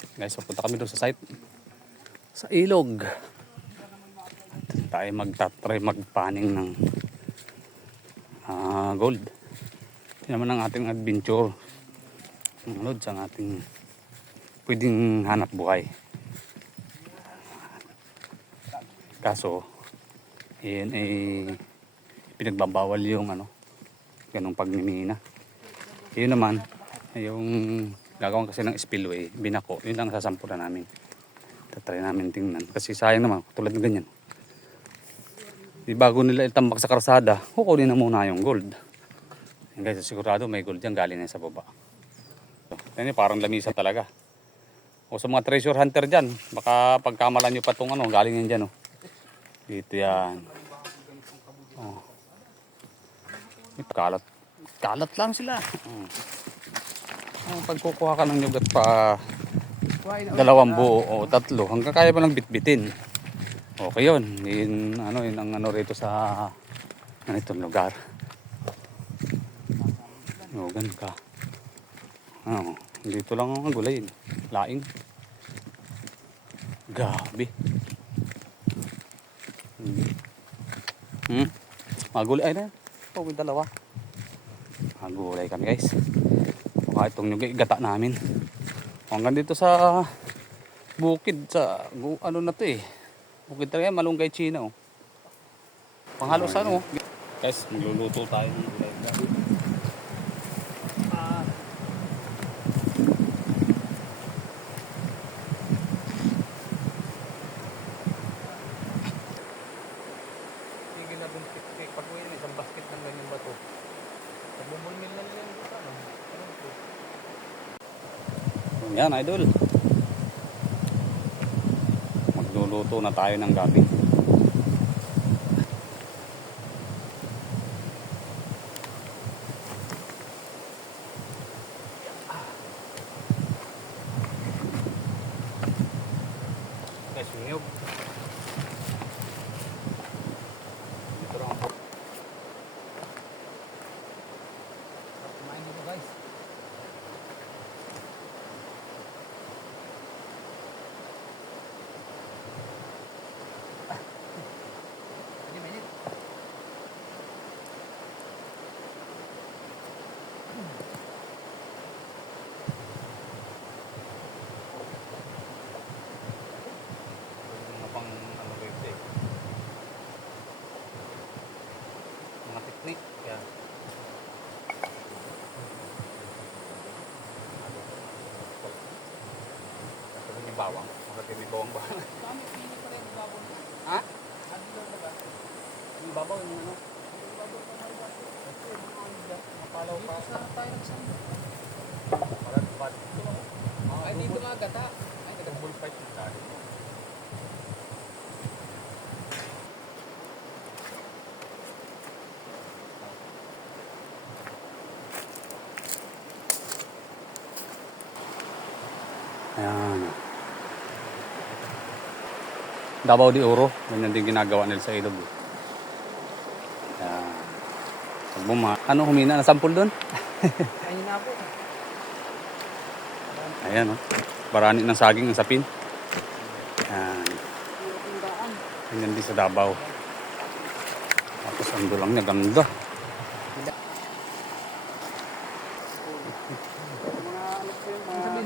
Guys, pupunta kami doon sa site. Sa ilog. Tayo magtatry magpaning ng gold. Yan naman ang ating adventure. Ang sa ating pwedeng hanap buhay. Kaso, yan ay pinagbabawal yung ganong pagmimina. Yun naman, yung gagawin kasi ng spillway, binako, yun lang sasampulan namin. Tatry namin tingnan. Kasi sayang naman, tulad ng ganyan. Di bago nila itambak sa karsada, kukunin na muna yung gold. Yan guys, sigurado may gold yan galing na sa baba. Yan parang lamisa talaga. O sa mga treasure hunter dyan, baka pagkamalan nyo pa itong galing yan dyan. Dito yan. Kalat. Kalat lang sila. Pagkukuha ka ng nyugat pa dalawang buo o tatlo, hanggang kaya pa lang bitbitin. Okay yun. Yun ang rito sa ganitong lugar. Ganun ka. Dito lang ang gulay. Laing. Gabi. Magulay ay na. May dalawa. Magulay kami guys. Baka itong nyugay gata namin. Hanggang dito sa bukid sa na to eh. Bukid talaga malunggay China oh. Panghalo sa guys, magluluto tayo ng gulay. Sige na dun tik-tik. Pag uwi isang basket ng ganyan ba to? Nagbumulmil na yan dito yan idol. Magluluto na tayo ng gabi. Niyog. Dito lang ako. Kumain dito guys. Mga teknik yan. Ito yung bawang. Makati may bawang ba? Ha? Yung babaw yung mapalaw pa. Ay dito nga gata. Ay nag-bull fight yung tali. Ayan. Davao de Oro. Ganyan din ginagawa nila sa ilog. Ayan. Humina na sampol doon? Ayun na po. Ayan Barani ng saging ng sapin. Ayan. Ganyan din sa Davao. Tapos ang dulang niya ganda.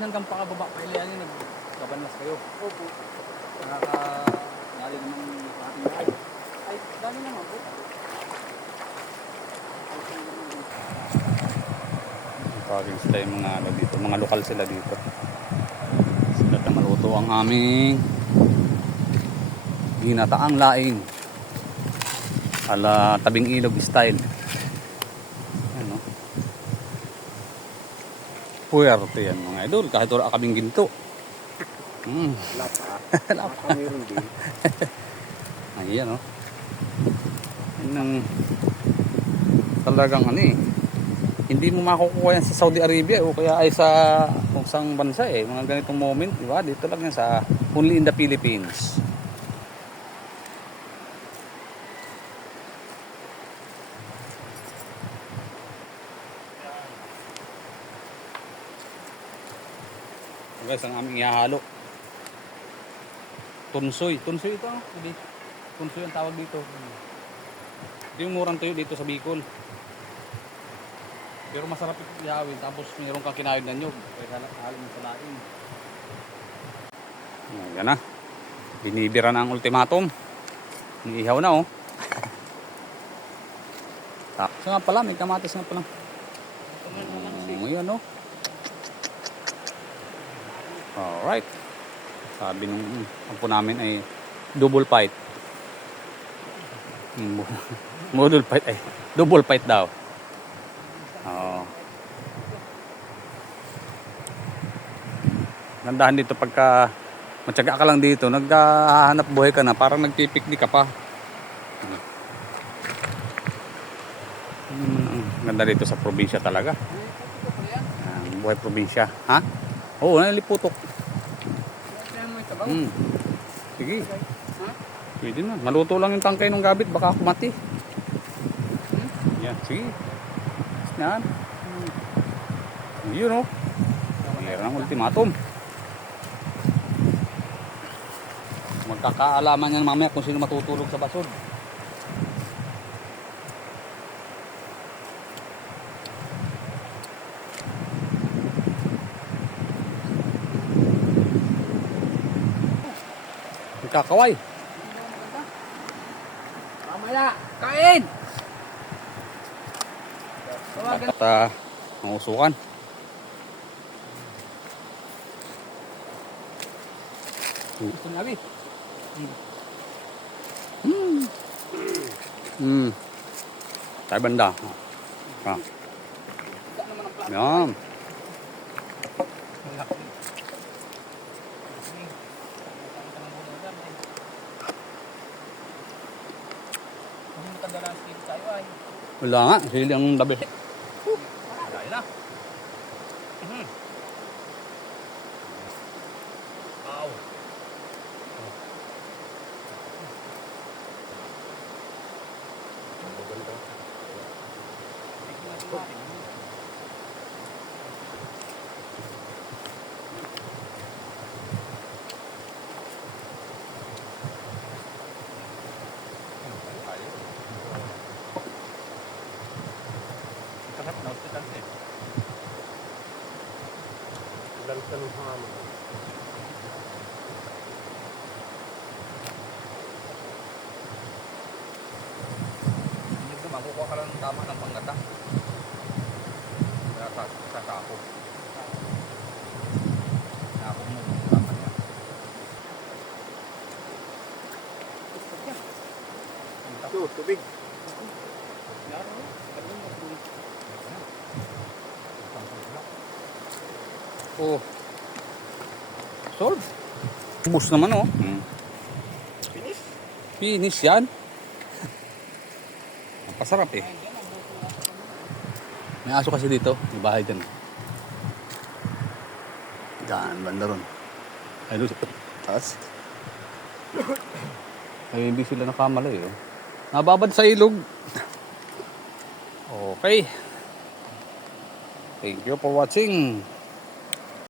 Hanggang pakababa pa ilan yung nagkabanlas kayo. Opo. Nakakali naman yung ating lahat. Ay, dami naman po. Tawagin sila yung mga dito, mga lokal sila dito. Sila na maluto ang aming ginataang laing. Ala tabing ilog style. Puwerte yan mga idol. Kahit wala kaming ginto. Lapa. Meron din. Ayan Yan ang talagang hindi mo makukuha yan sa Saudi Arabia o kaya ay sa kung saang bansa mga ganitong moment, di ba? Dito lang yan sa only in the Philippines. guys ang aming ihahalo. Tunsoy. Tunsoy ito. Hindi. Tunsoy ang tawag dito. Ito yung murang tuyo dito sa Bicol. Pero masarap ito ihawin. Tapos mayroon kang kinayod na nyug. Kaya halin mo sa laing. Yan na. Binibira na ang ultimatum. Iihaw na oh. So nga pala, may kamatis nga pala. Ayan oh. Alright. Sabi nung ampo namin ay double fight. Model fight ay double fight daw. Oo. Nandahan dito pagka matyaga ka lang dito, naghahanap buhay ka na, parang nagpipiknik ka pa. Ganda dito sa probinsya talaga. Buhay probinsya. Ha? Oo, naliputok. Sige. Pwede na. Maluto lang yung tangkay ng gabit, baka ako mati. Yan, sige. Yan. Yun o. Mayroon ang ultimatum. Magkakaalaman yan mamaya kung sino matutulog sa basod. Kakaway. Mamaya, kain! At ang usukan. Gusto nga, Abi. Tayo banda. Ah. Yan. Wala nga, sili ang dabi. Dahil na. Wow. Makukuha ka lang ng tama ng panggata. Sa sako. Sako mo tama niya. Ito, tubig. Oh. Solve. Bus naman oh. Finish. Finish yan. Pasarap eh. May aso kasi dito. May bahay dyan. Diyan, banda ron. Ay, doon sa taas. Ay, hindi sila nakamalay oh. Nababad sa ilog. Okay. Thank you for watching.